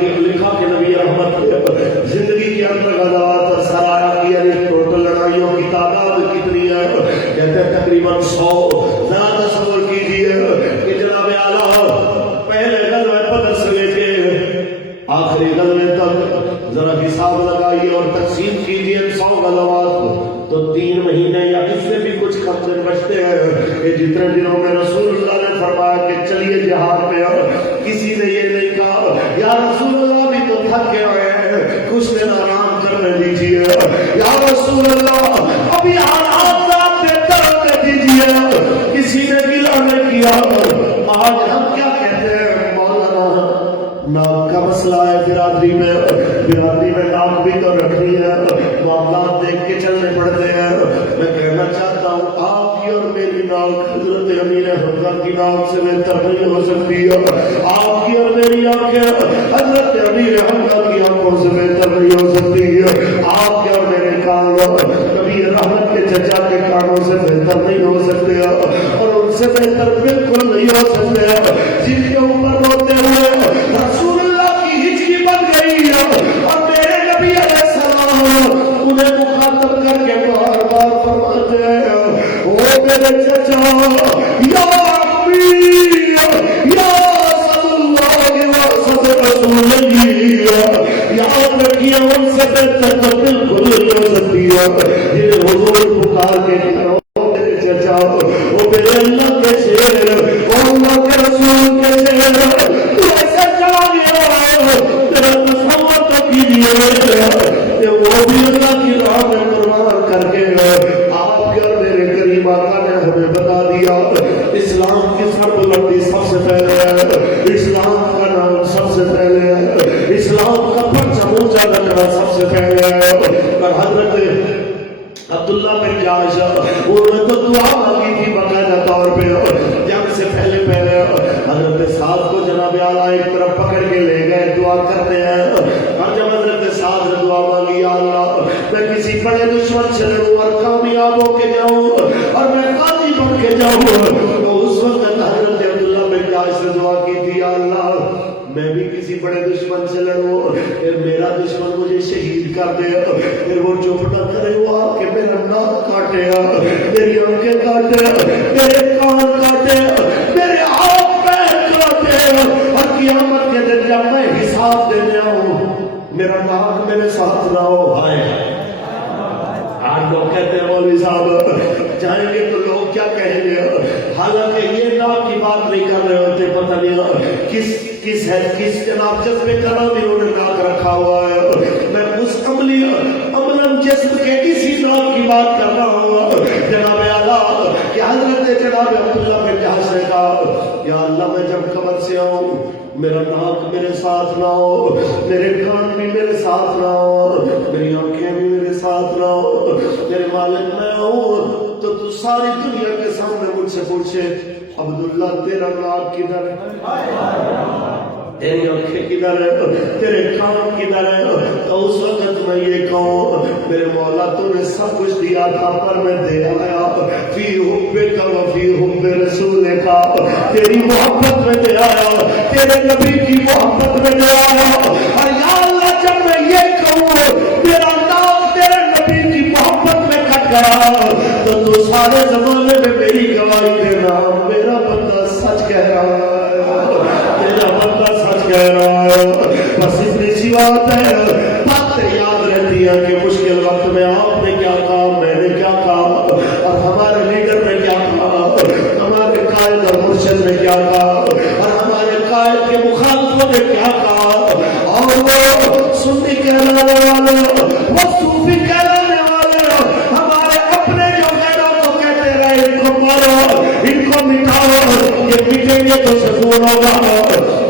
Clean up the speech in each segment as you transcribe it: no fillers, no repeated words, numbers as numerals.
لکھا کہ نبی رحمت زندگی کے اندر غزوات اور سرایا کی یعنی ٹوٹل لڑائیوں کی تعداد کتنی ہے؟ کہتے ہیں تقریباً 100. ذرا تصور کیجیے کہ جناب اعلیٰ پہلے غزوہ بدر سے لے کے آخری غزوے تک ذرا حساب لگائیے اور تقسیم کیجیے 100 غزوات تو 3 مہینے یا اس سے بھی کچھ کم دن بچتے ہیں کہ جتنے دنوں میں رسول اللہ نے فرمایا کہ چلیے جہاد پہ. کسی نے یہ نہیں کہا یا رسول اللہ بھی تو تھک گئے ہیں کچھ دن آرام کرنے دیجیے, یا رسول اللہ ابھی حالات آپ بہتر ہونے دیجیے. کسی نے گلا نہیں کیا. آج ہم کیا کہتے ہیں مولانا ناک کا مسئلہ ہے برادری میں ناک بھی تو رکھنی ہے, معاملات دیکھ کے چلنے پڑتے ہیں. میں کہنا چاہتا ہوں آپ کی اور میری ناک حضرت امیر حمزہ کی ناک سے بہتر نہیں ہو سکتی ہے. آپ کی اور میری آنکھیں حضرت امیر حمزہ کی آنکھوں سے بہتر نہیں ہو سکتی ہے. آپ کے اور میرے کان کبھی رحمت کے چچا کے کانوں سے بہتر نہیں ہو سکتے اور ان سے بہتر بالکل نہیں ہو سکتے. جن کے اوپر روتے ہوئے رسول اللہ کی ہچکی بن گئی اور میرے نبی علیہ السلام انہیں مخاطب کر کے بار بار فرماتے ہیں او میرے چچا یا امی یا صلی اللہ وسلم رسول اللہ, یاد رکھیے ان سے بہتر تو بالکل نہیں ہو سکتی ہے. جنہیں حضور پکار کے کرو میرے چچا او میرے اللہ کے شیر او اللہ کے رسول کے شیر تو ایسا چلا گیا تیرا تصور تو کیجیے کہ وہ بھی اللہ کی راہ میں قربان کر کے آپ کے اور میرے کریم آقا نے ہمیں بتا دیا اسلام کی سربلندی سب سے پہلے ہے, اسلام کا نام سب سے پہلے ہے, اسلام کا پرچم اونچا رکھنا سب سے پہلے ہے. اور حضرت عبداللہ بن جاش انہوں نے تو دعا مانگی تھی باقاعدہ طور پہ. جب سے پہلے حضرت سعد کو جناب اعلیٰ ایک طرف پکڑ کے لے گئے دعا کرتے ہیں. اور جب حضرت سعد نے دعا مانگی یا اللہ میں کسی بڑے دشمن سے لڑوں اور کامیاب ہو کے جاؤں اور میں قاضی بن کے جاؤں, تو اس وقت حضرت عبداللہ بن جاش نے دعا کی تھی یا اللہ میں بھی کسی بڑے دشمن سے لڑوں پھر میرا دشمن مجھے شہید کر دے, پھر وہ چپ نہ کرے وہ آ کے میرا ناک کاٹے میری آنکھیں کاٹے میرے کان کاٹے میرے ہاتھ پیر کاٹے اور قیامت کے دن جب میں حساب دینے آؤں میرا ناک میرے ساتھ نہ ہو. آج لوگ کہتے ہیں مولوی صاحب جائیں گے تو لوگ کیا کہیں گے, حالانکہ یہ ناک کی بات نہیں کر رہے ہوتے, پتہ نہیں کس جناب جذبے کا نام انہوں نے ناک رکھا ہوا ہے. میں اس عملاً جسم کے اسی ناک کی بات کر رہا ہوں جناب اعلیٰ کہ حضرت جناب عبداللہ بن جاش نے کہا یا اللہ میں جب قبر سے آؤں میرا ناک میرے ساتھ نہ ہو, میرے کان بھی میرے ساتھ نہ ہو, میری آنکھیں بھی میرے ساتھ نہ ہو, میرے مالک میں ہوں تو ساری دنیا کے سامنے مجھ سے پوچھے عبداللہ تیرا ناک کدھر ہے, تیری آنکھیں کدھر ہے, تیرے کان کدھر ہے, تو اس وقت میں یہ کہوں میرے مولا تو نے سب کچھ دیا تھا پر میں دے آیا فی حبک و فی حب رسولک, تیری محبت میں دے آیا, تیرے نبی کی محبت میں دے آیا. اور یا اللہ جب میں یہ کہوں میرا نام تیرے نبی کی محبت میں کٹ گیا تو سارے زمانے میں میری گواہی دینا میرا بندہ سچ کہہ رہا ہے, تیرا بندہ سچ کہہ رہا ہے. بس اتنی سی بات ہے, باتیں یاد رہتی ہے کہ مشکل وقت میں آپ نے کیا کہا, میں نے کیا کہا, اور ہمارے لیڈر نے کیا کہا, ہمارے قائد اور مرشد نے کیا کہا, اور ہمارے قائد کے مخالفوں نے کیا کہا, اور وہ سنی کہلانے والے وہ صوفی کہلانے والے ہمارے اپنے جو غیروں کو کہتے رہے ان کو مارو ان کو مٹاؤ یہ مٹیں گے تو سکون ہوگا,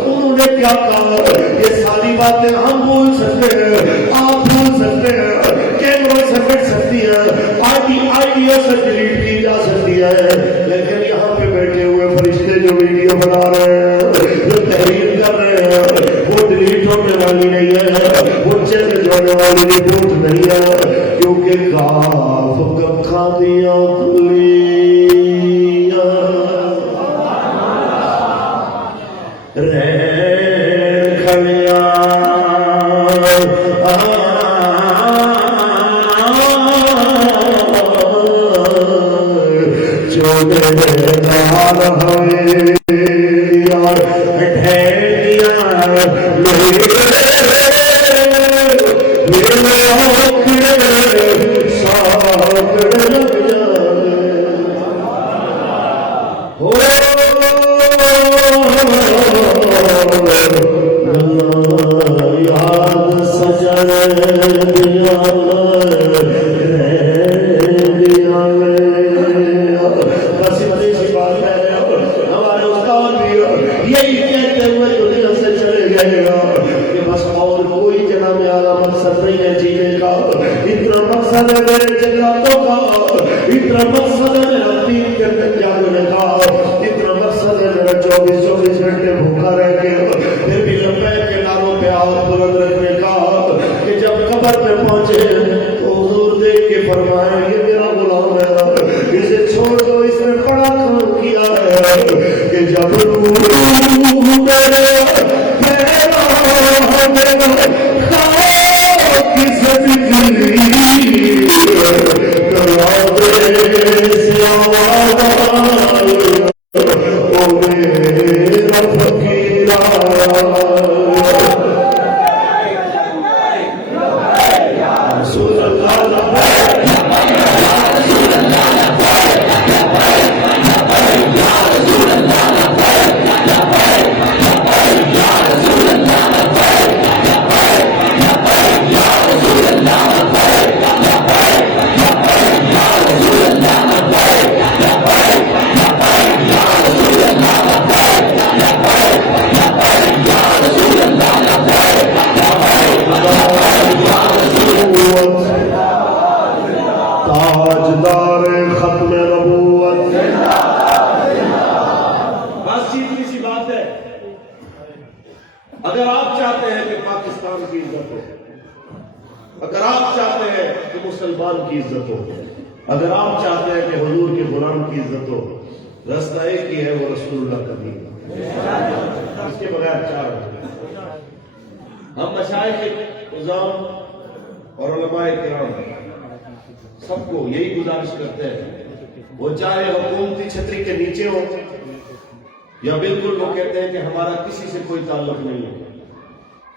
انہوں نے کیا کہا. یہ ساری باتیں ہم بھول سکتے ہیں, آپ بھول سکتے ہیں, کیمروں سے مٹ سکتی ہے, آئیڈیو سے ڈیلیٹ کی جا سکتی ہے, لیکن یہاں پہ بیٹھے ہوئے فرشتے جو ویڈیو بنا رہے ہیں جو تحریر کر رہے ہیں وہ ڈیلیٹ ہونے والی نہیں ہے, وہ چینج ہونے والی رپورٹ نہیں ہے, کیونکہ کاف کھا دیا رہ کھڑے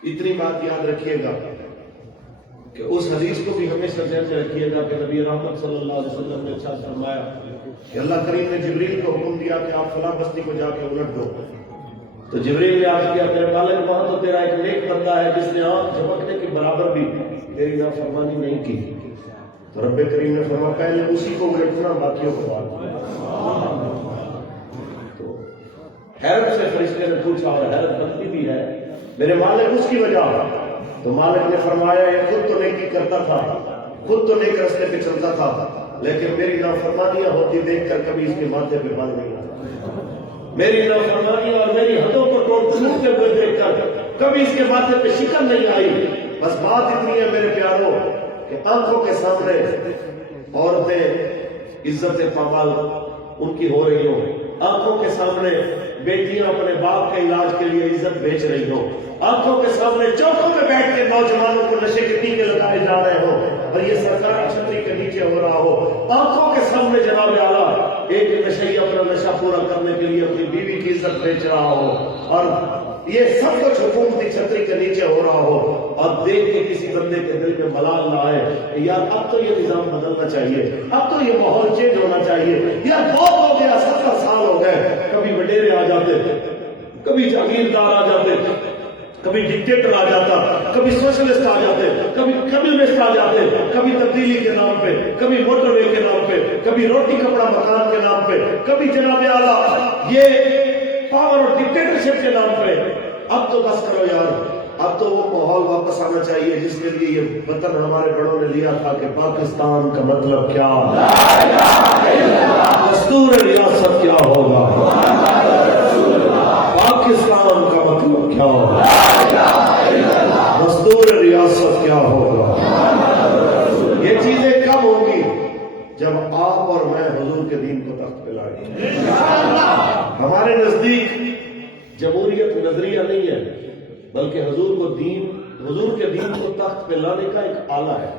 اتنی بات یاد رکھیے گا کہ اس حدیث کو بھی ہمیشہ ذہن میں رکھیے گا کہ نبی رحمت صلی اللہ علیہ وسلم نے اچھا فرمایا کہ اللہ کریم نے جبریل کو حکم دیا کہ آپ فلاں بستی کو جا کے الٹ دو، تو جبریل نے عرض کیا میرے مالک وہاں تو تیرا ایک نیک بندہ ہے جس نے آنکھ جھپکنے کے برابر بھی تیری نافرمانی نہیں کی، تو رب کریم نے فرمایا پہلے اسی کو الٹنا باقیوں کو بعد۔ تو حیرت سے فرشتے نے پوچھا اور حیرت بنتی بھی ہے میرے مالک اس کی وجہ، تو مالک نے فرمایا یہ خود تو نیکی کرتا تھا، خود تو نیک راستے پہ چلتا تھا، لیکن میری نافرمانیاں ہوتی دیکھ کر کبھی اس کے ماتھے پہ بال نہیں آتا، میری نافرمانیاں اور میری حدوں کو ٹوٹتے ہوئے دیکھ کر کبھی اس کے ماتھے پہ شکن نہیں آئی۔ بس بات اتنی ہے میرے پیاروں کہ آنکھوں کے سامنے عورتیں عزت پامال ان کی ہو رہی ہو، آنکھوں کے سامنے بیٹیاں اپنے باپ کے علاج کے لیے عزت بیچ رہی ہو، آنکھوں کے سامنے چوکوں میں بیٹھ کے نوجوانوں کو نشے کے ٹیکے لگائے جا رہے ہو اور یہ سرکار چھتری کے نیچے ہو رہا ہو، آنکھوں کے سامنے جناب اعلیٰ ایک نشئی اپنا نشہ پورا کرنے کے لیے اپنی بیوی کی عزت بیچ رہا ہو، اور یہ سب کچھ حکومتی چھتری کے نیچے ہو رہا ہو، اور دیکھ کے کسی بندے کے دل میں ملال نہ آئے کہ یار اب تو یہ نظام بدلنا چاہیے، اب تو یہ ماحول چینج ہونا چاہیے، یار بہت ہو گیا، 70 سال ہو گئے، کبھی وڈیرے آ جاتے، کبھی جاگیردار آ جاتے، کبھی ڈکٹیٹر آ جاتا، کبھی سوشلسٹ آ جاتے، کبھی کمیونسٹ آ جاتے، کبھی تبدیلی کے نام پہ، کبھی موٹر وے کے نام پہ، کبھی روٹی کپڑا مکان کے نام پہ، کبھی جناب اعلیٰ یہ پاور اور ڈکٹیٹرشپ کے نام پہ۔ اب تو بس کرو یار، اب تو وہ ماحول واپس آنا چاہیے جس کے لیے یہ وطن ہمارے بڑوں نے لیا تھا کہ پاکستان کا مطلب کیا، دستور ریاست کیا ہوگا، پاکستان کا مطلب کیا ہوگا، دستور ریاست کیا ہوگا۔ یہ چیزیں کب ہوگی؟ جب آپ اور میں حضور کے دین کو تخت پہ لائیں گے۔ ہمارے نزدیک جمہوریت نظریہ نہیں ہے، بلکہ حضور کو دین، حضور کے دین کو تخت پہ لانے کا ایک آلہ ہے.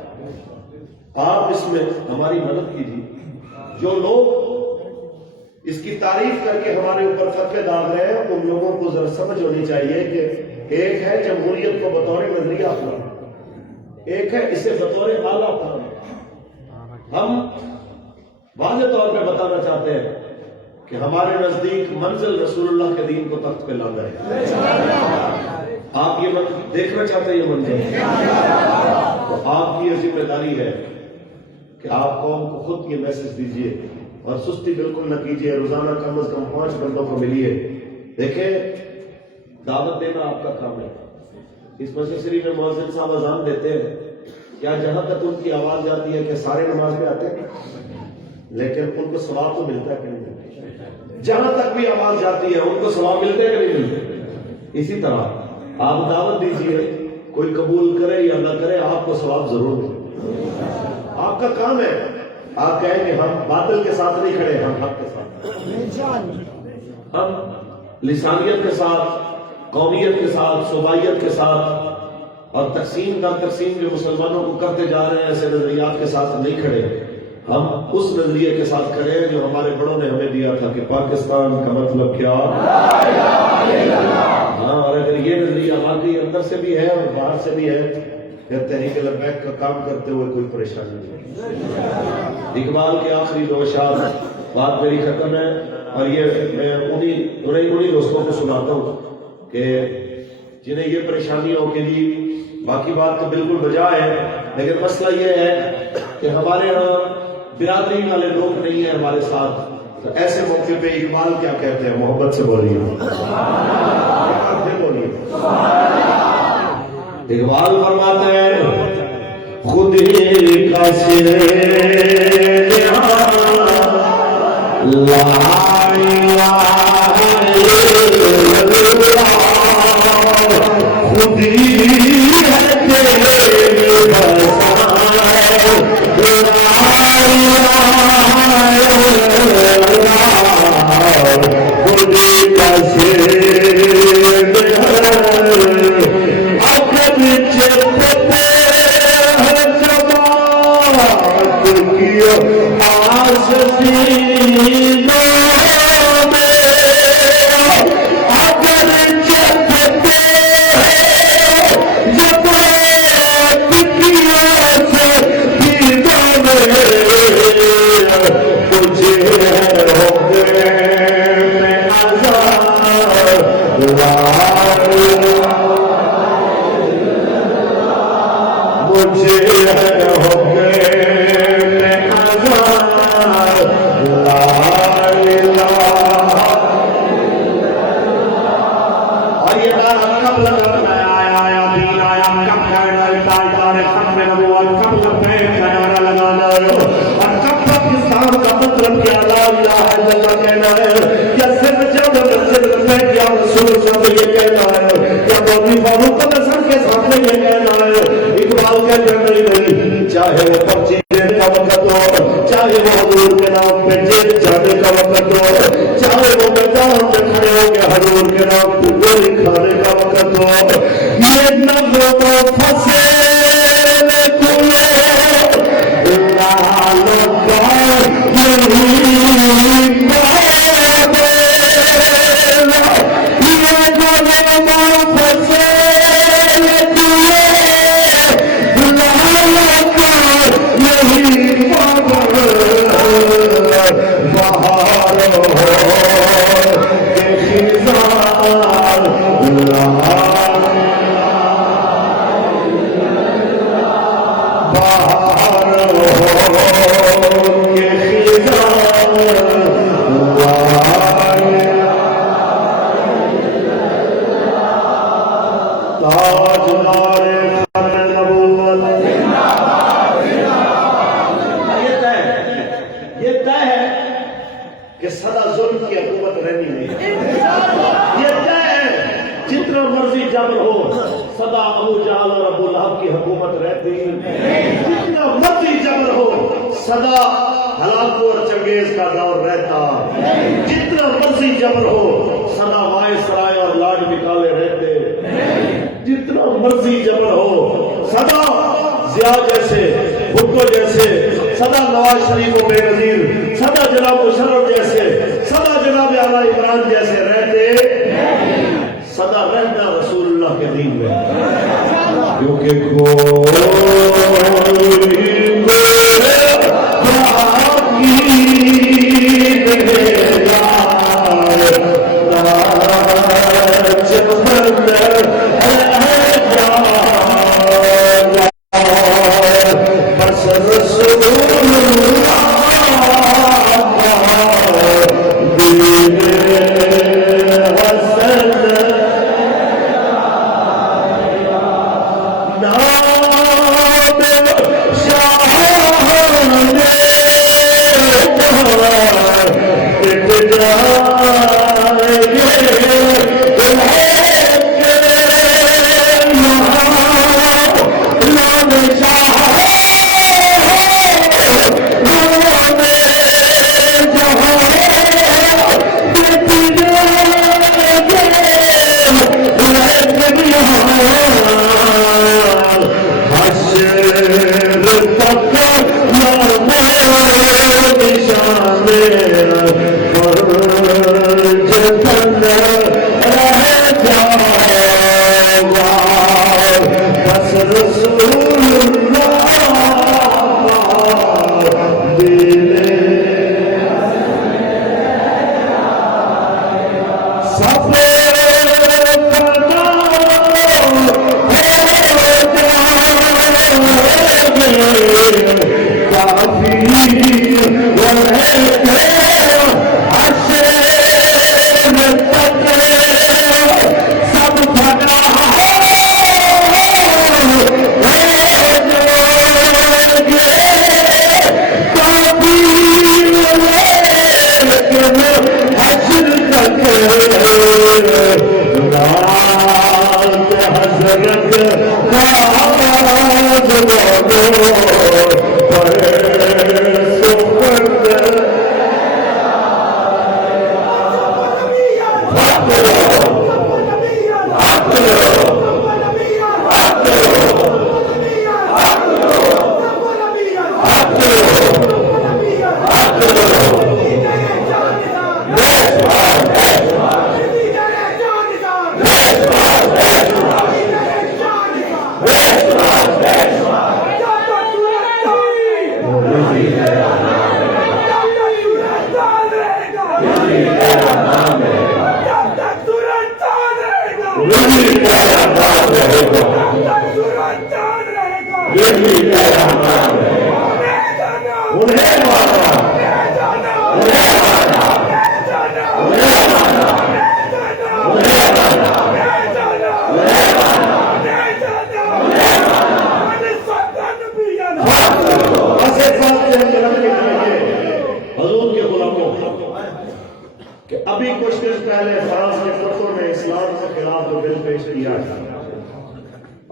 آپ اس میں ہماری مدد کیجیے. جو لوگ اس کی تعریف کر کے ہمارے اوپر فتوے ڈال رہے ہیں، ان لوگوں کو ذرا سمجھ ہونی چاہیے کہ ایک ہے جمہوریت کو بطور نظریہ اپنانا، ایک ہے اسے بطور آلہ اپنانا. ہم واضح طور پہ بتانا چاہتے ہیں کہ ہمارے نزدیک منزل رسول اللہ کے دین کو تخت پہ لانا ہے. آپ یہ دیکھنا چاہتے ہیں یہ منزل، تو آپ کی یہ ذمہ داری ہے کہ آپ قوم کو خود یہ میسج دیجئے اور سستی بالکل نہ کیجئے. روزانہ کم از کم 5 بندوں کو ملیے. دیکھیں، دعوت دینا آپ کا کام ہے. اس مسجد شریف میں مؤذن صاحب اذان دیتے ہیں، کیا جہاں تک ان کی آواز جاتی ہے کہ سارے نماز پہ آتے ہیں؟ لیکن ان کو ثواب تو ملتا ہے کہ نہیں ملتا؟ جہاں تک بھی آواز جاتی ہے ان کو ثواب ملتے ہیں کہ نہیں ملتے؟ اسی طرح آپ دعوت دیجئے، کوئی قبول کرے یا نہ کرے، آپ کو ثواب ضرور ملے. آپ کا کام ہے. آپ کہیں کہ ہم باطل کے ساتھ نہیں کھڑے، ہم حق کے ساتھ، ہم لسانیت کے ساتھ، قومیت کے ساتھ، صوبائیت کے ساتھ اور تقسیم جو مسلمانوں کو کرتے جا رہے ہیں ایسے نظریات کے ساتھ نہیں کھڑے. ہم اس نظریے کے ساتھ کھڑے ہیں جو ہمارے بڑوں نے ہمیں دیا تھا کہ پاکستان کا مطلب کیا. ہاں، اور اگر یہ نظریہ واقعی اندر سے بھی ہے اور باہر سے بھی ہے، پھر تحریک لبیک کا کام کرتے ہوئے کوئی پریشانی نہیں. اقبال کے آخری 2 اشعار، بات میری ختم ہے، اور یہ میں انہیں دوستوں کو سناتا ہوں کہ جنہیں یہ پریشانی ہو کہ جی باقی بات تو بالکل بجا ہے، لیکن مسئلہ یہ ہے کہ ہمارے ہاں برادری والے لوگ نہیں ہیں ہمارے ساتھ. تو ایسے موقع پہ اقبال کیا کہتے ہیں؟ محبت سے بولیے، اقبال فرماتے ہیں خود ہی کا سر لا الہ الا اللہ، خود ہی ہے تیرے بسائے، خود ہی کا سر چاہے وہ پرچی دینے کا وقت ہو، چاہے وہ حضور کے نام پہ جیل جانے کا وقت ہو، چاہے وہ میدان میں کھڑے ہو کے حضور کے نام پہ گولی کھانے کا وقت ہو، یہ نظر تو پھنسے جتنا مرضی جبر ہو، سدا ضیاء جیسے، بھٹو جیسے، سدا نواز شریف و بے نظیر، سدا جناب مشرف جیسے، سدا جناب اعلیٰ عمران جیسے رہتے، سدا رہنا رسول اللہ کے دین میں، کیونکہ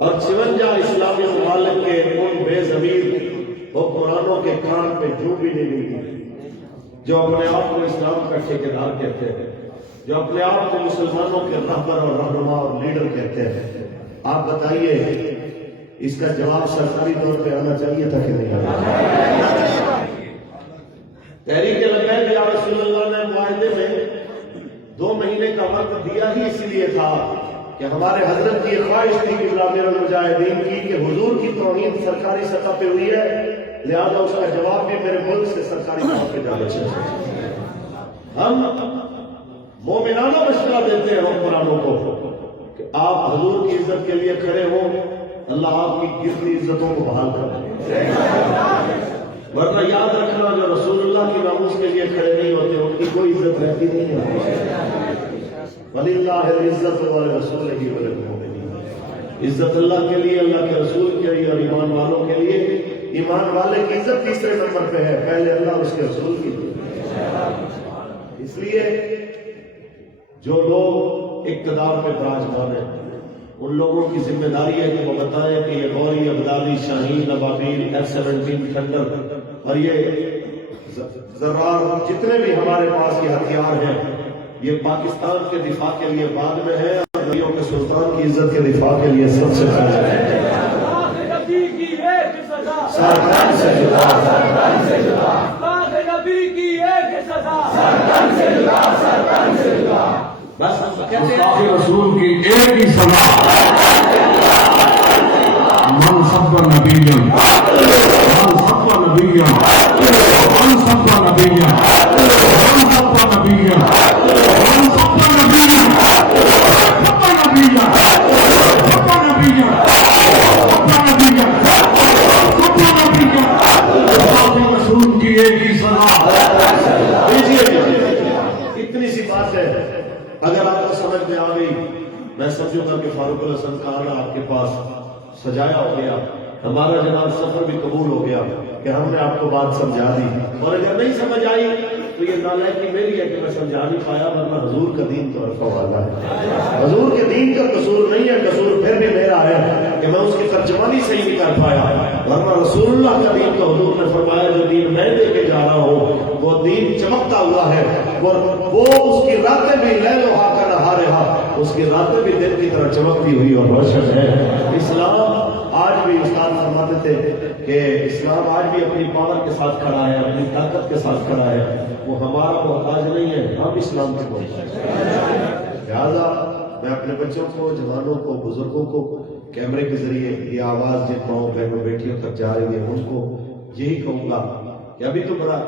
اور 56 اسلامی ممالک کے ان بے ضمیر حکمرانوں کے کان پہ جو بھی نہیں گئی جو اپنے آپ کو اسلام کا ٹھیکیدار کہتے ہیں، جو اپنے آپ کو مسلمانوں کے رہبر اور رہنما اور لیڈر کہتے ہیں، آپ بتائیے اس کا جواب سرکاری طور پہ آنا چاہیے تھا کہ نہیں آنا؟ تحریک لبیک یا رسول اللہ نے معاہدے میں 2 مہینے کا وقت دیا ہی اسی لیے تھا کہ ہمارے حضرت کی خواہش تھی کہ امیر المجاہدین کی کہ حضور کی توہین سرکاری سطح پہ ہوئی ہے، لہذا اس کا جواب بھی میرے ملک سے سرکاری طور پہ جانا چاہیے۔ ہم مومنانہ مشورہ دیتے ہیں حکمرانوں کو کہ آپ حضور کی عزت کے لیے کھڑے ہو، اللہ آپ کی گرتی عزتوں کو بحال کر دے، ورنہ یاد رکھنا جو رسول اللہ کی ناموس کے لیے کھڑے نہیں ہوتے ان کی کوئی عزت رہتی نہیں ہے۔ وَلِلَّهِ الْعِزَّةُ وَلِرَسُولِهِ وَلِلْمُؤْمِنِينَ، عزت اللہ کے لیے، اللہ کے رسول کے لیے اور ایمان والوں کے لیے۔ ایمان والے کی عزت تیسرے نمبر پہ ہے، پہلے اللہ اس کے رسول کی۔ اس لیے جو لوگ اقتدار پہ براجمان ہیں ان لوگوں کی ذمہ داری ہے کہ وہ بتائیں کہ یہ غوری، ابدالی، شاہین، ابابیل، F-17 تھنڈر اور یہ ذرار جتنے بھی ہمارے پاس یہ ہتھیار ہیں یہ پاکستان کے دفاع کے لیے بعد میں ہے، اور نبیوں کے سلطان کی عزت کے دفاع کے لیے سب سے پہلے سرکن سے جدا بس گستاخی رسول کی ایک ہی سزا من سب نبیًا من سب نبیًا من سب نبیًا من سب نبیًا من سب نبیًا سب نبیًا سب نبیًا سب نبیًا سب نبیًا گستاخی رسول کی ایک ہی سزا. اتنی سی بات ہے، اگر آپ کو سمجھ میں آ گئی میں سمجھوں گا کہ فاروق الحسن کارنہ آپ کے پاس سجایا ہو گیا، ہمارا جناب سفر بھی قبول ہو گیا کہ ہم نے آپ کو بات سمجھا دی. اور اگر نہیں سمجھ آئی تو یہ نالائکی میری ہے کہ میں سمجھا نہیں پایا، ورنہ حضور کا دین تو رفع والا ہے. حضور کے دین کا قصور نہیں ہے، قصور پھر بھی میرا ہے کہ میں اس کی ترجمانی صحیح نہیں کر پایا. ورنہ رسول اللہ کا دین تو حضور نے فرمایا جو دین میں دے کے جا رہا ہوں وہ دین چمکتا ہوا ہے، وہ اس کی راتیں بھی لیل و کا نہارہا، اس کی راتیں بھی دن کی طرح چمکتی ہوئی اور روشن ہے. اسلام آج بھی استاد فرماتے تھے کہ اسلام آج بھی اپنی پاور کے ساتھ کھڑا ہے، اپنی طاقت کے ساتھ کھڑا ہے، وہ ہمارا محتاج نہیں ہے، ہم اسلام کے محتاج ہیں. لہٰذا میں اپنے بچوں کو، جوانوں کو، بزرگوں کو کیمرے کے ذریعے یہ آواز جن ماؤں بہنوں بیٹیوں تک جا رہی ہے ان کو یہی کہوں گا کہ ابھی تو بڑا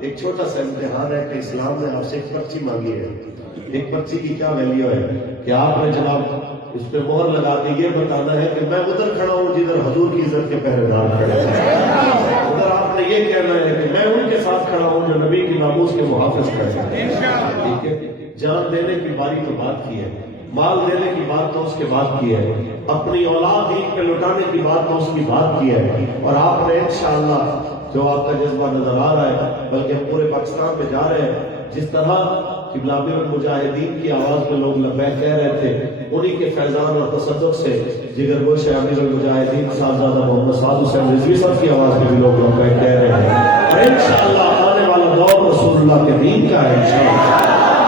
ایک چھوٹا سا امتحان ہے کہ اسلام نے آپ سے ایک پرچی مانگی ہے. ایک پرچی کی کیا ویلیو ہے کہ آپ نے جناب اس پہ مہر لگا کے یہ بتانا ہے کہ میں ادھر کھڑا ہوں جدھر حضور کی عزت کے پہرے دار کھڑے ہیں. ادھر آپ نے یہ کہنا ہے کہ میں ان کے ساتھ کھڑا ہوں جو نبی کی ناموس کے محافظ کھڑے ہیں. ٹھیک ہے، جان دینے کی باری تو بات کی ہے، مال دینے کی بات تو اس کے بعد کی ہے، اپنی اولاد دین پہ لٹانے کی بات تو اس کی بات کی ہے. اور آپ نے انشاءاللہ جو آپ کا جذبہ نظر آ رہا ہے، بلکہ ہم پورے پاکستان میں جا رہے ہیں، جس طرح قبلہ امیر المجاہدین کی آواز میں لوگ لبیک کہہ رہے تھے، انہی کے فیضان اور تصدق سے جگر گوش امیر المجاہدین صاحبزادہ محمد سعد حسین رضوی صاحب کی آواز میں بھی لوگ لبیک کہہ رہے ہیں. اور انشاءاللہ آنے والا دور رسول اللہ کے دین کا ہے. انشاءاللہ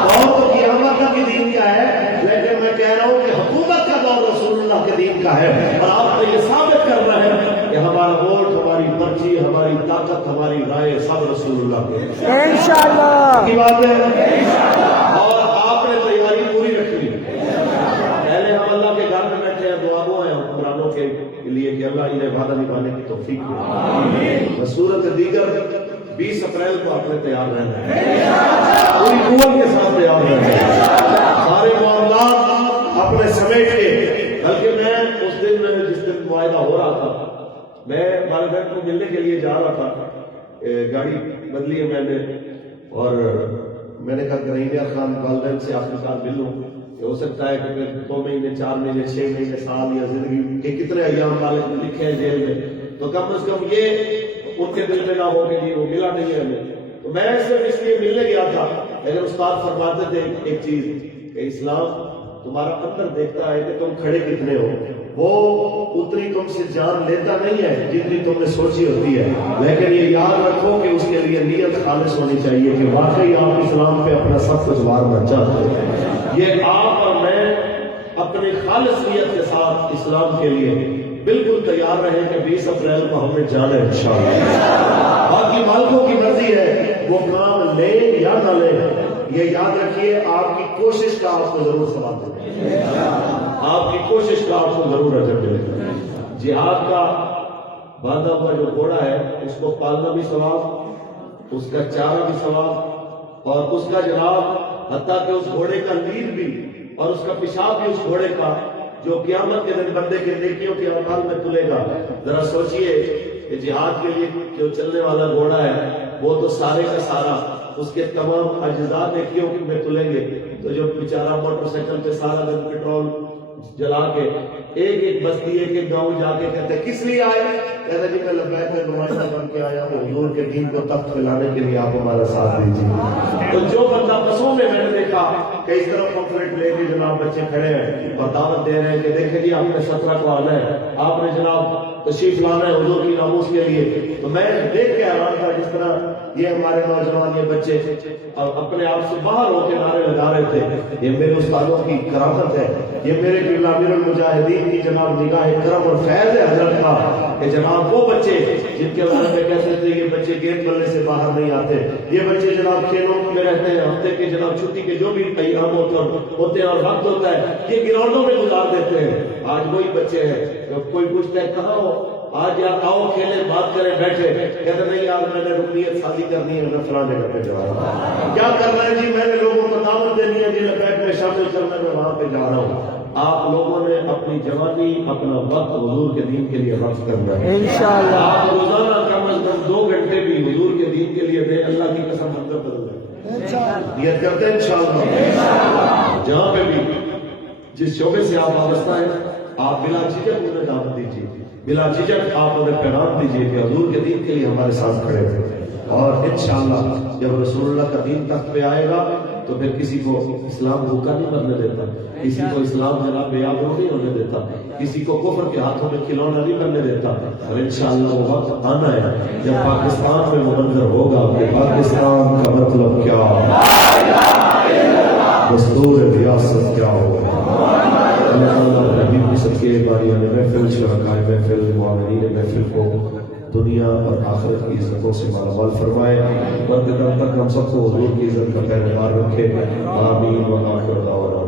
دور تو قیامت کا بھی دین کا ہے، لیکن میں کہہ رہا ہوں کہ حکومت کا دور رسول اللہ کے دین کا ہے. اور آپ نے یہ ثابت کرنا ہے کہ ہمارا ووٹ، ہماری پرچی، ہماری طاقت، ہماری رائے سب رسول اللہ کے انشاءاللہ کی بات ہے. اور آپ نے تیاری پوری رکھنی ہے. پہلے ہم اللہ کے گھر میں بیٹھے ہیں، دعا گو ہیں حکمرانوں کے لیے کہ اللہ انہیں وعدہ نبھانے کی توفیق دے. صورت دیگر 20 اپریل کو آپ نے تیار رہنا ہے، پوری قوت کے ساتھ تیار رہنا ہے، سارے معاملات اپنے سمیٹ کے. بلکہ میں اس دن جس دن معاہدہ ہو رہا تھا، میں والدین کو ملنے کے لیے جا رہا تھا، گاڑی بدلی ہے میں نے، اور میں نے کہا کہ رحیم خان والدین سے آخرکار مل لوں کہ ہو سکتا ہے کہ 2 مہینے 4 مہینے 6 مہینے سال یا زندگی کے کتنے ایام والے لکھے ہیں جیل میں، تو کم از کم یہ ان کے دل میں نہ ہو کہ وہ ملا نہیں ہے ہمیں. تو میں صرف اس لیے ملنے گیا تھا. لیکن استاد فرماتے تھے ایک چیز کہ اسلام تمہارا اندر دیکھتا ہے کہ تم کھڑے کتنے ہو. وہ اتنی تم سے جان لیتا نہیں ہے جتنی تم نے سوچی ہوتی ہے، لیکن یہ یاد رکھو کہ اس کے لیے نیت خالص ہونی چاہیے کہ واقعی آپ اسلام پہ اپنا سب کچھ وارنا چاہتے ہیں. یہ آپ اور میں اپنی خالص نیت کے ساتھ اسلام کے لیے بالکل تیار رہے کہ 20 اپریل کو ہم نے جانا ہے انشاءاللہ. باقی مالکوں کی مرضی ہے وہ کام لے یا نہ لے، یہ یاد رکھیے آپ کی کوشش کا آپ کو ضرور ثواب دے، آپ کی کوشش کا آپ کو ضرور اجر ملے گا. جہاد کا باندھا ہوا جو گھوڑا ہے اس کو پالنا بھی ثواب، اس کا چارہ بھی ثواب، اور اس کا جناب حتیٰ کہ اس گھوڑے کا لیل بھی اور اس کا پیشاب بھی اس گھوڑے کا جو قیامت کے دن بندے کے نیکیوں کے اعمال میں تلے گا. ذرا سوچئے کہ جہاد کے لیے جو چلنے والا گھوڑا ہے وہ تو سارے کا سارا اس کے تمام اجزاء نیکیوں میں تلیں گے، تو جو بیچارہ موٹر سائیکل پہ سارا دن پیٹرول جلا کے ایک ایک بستی ایک ایک گاؤں جا کے کہتے کس لیے آئے؟ کہتے جی میں لبیک میں نمائندہ بن کے آیا ہوں حضور کے دین کو تخت پھیلانے کے لیے آپ ہمارا ساتھ دیجیے. تو جو بندہ بسوں میں نے دیکھا کہ اس طرح پمفلٹ لے کے جناب بچے کھڑے ہیں اور دعوت دے رہے ہیں کہ دیکھیں جی آپ نے 17 کو آنا ہے, آپ نے جناب تشریف لانا ہے حضور کی ناموس کے لیے. تو میں دیکھ کے حیران تھا جس طرح یہ ہمارے نوجوان یہ بچے اپنے آپ سے باہر ہو کے نعرے لگا رہے تھے. یہ میرے استادوں کی کرامت ہے, یہ میرے قبلہ امیر المجاہدین کی جناب نگاہ کرم اور فیض ہے حضرت کا کہ جناب وہ بچے جن کے بارے میں کہتے تھے یہ بچے گیند بلنے سے باہر نہیں آتے, یہ بچے جناب کھیلوں میں رہتے ہیں, ہفتے کے جناب چھٹی کے جو بھی ایام ہوتے ہیں اور وقت ہوتا ہے یہ گراؤنڈوں میں گزار دیتے ہیں. آج وہی بچے ہیں, کوئی پوچھتا ہے کہاں ہو, آج یا آؤ کھیلیں بات کریں بیٹھے, کہتے نہیں یار میں نے رکنیت شادی کرنی ہے, میں فلاں جگہ پہ جا رہا ہوں. کیا کرنا ہے جی, میں نے لوگوں کو دعوت دینی ہے جنہیں بیٹھ میں شامل کرنا میں وہاں پہ جا رہا ہوں. آپ لوگوں نے اپنی جوانی اپنا وقت حضور کے دین کے لیے خرچ کرنا ہے انشاءاللہ. آپ روزانہ کم از کم 2 گھنٹے بھی حضور کے دین کے لیے دیں, اللہ کی قسم منظر بدل جائے. نیت کرتے ہیں انشاءاللہ. جہاں پہ بھی جس شعبے سے آپ وابستہ ہیں آپ بلا جھجک انہیں دعوت دیجیے, بلا جھجک آپ انہیں پیغام دیجیے کہ حضور کے دین کے لیے ہمارے ساتھ کھڑے ہوئے. اور انشاءاللہ جب رسول اللہ کا دین تخت پہ آئے گا تو پھر کسی کو اسلام بھوکا نہیں مرنے دیتا, کسی کو اسلام جناب بے آبرو نہیں ہونے دیتا, کسی کو کفر کے ہاتھوں میں کھلونا نہیں کرنے دیتا. اور انشاءاللہ وہ وقت آنا ہے جب پاکستان میں وہ منظر ہوگا کہ پاکستان کا مطلب کیا, دستور ریاست کیا ہوگا. اللہ حبیب کی سب کے باریوں نے محفل شرکائے محفل معاونین محفل کو دنیا اور آخرت کی عزتوں سے مالا مال فرمائے. مرد دم تک ہم سب کو حضور کی عزت کا پہرے مار رکھے. آمین و آخر دعوانا.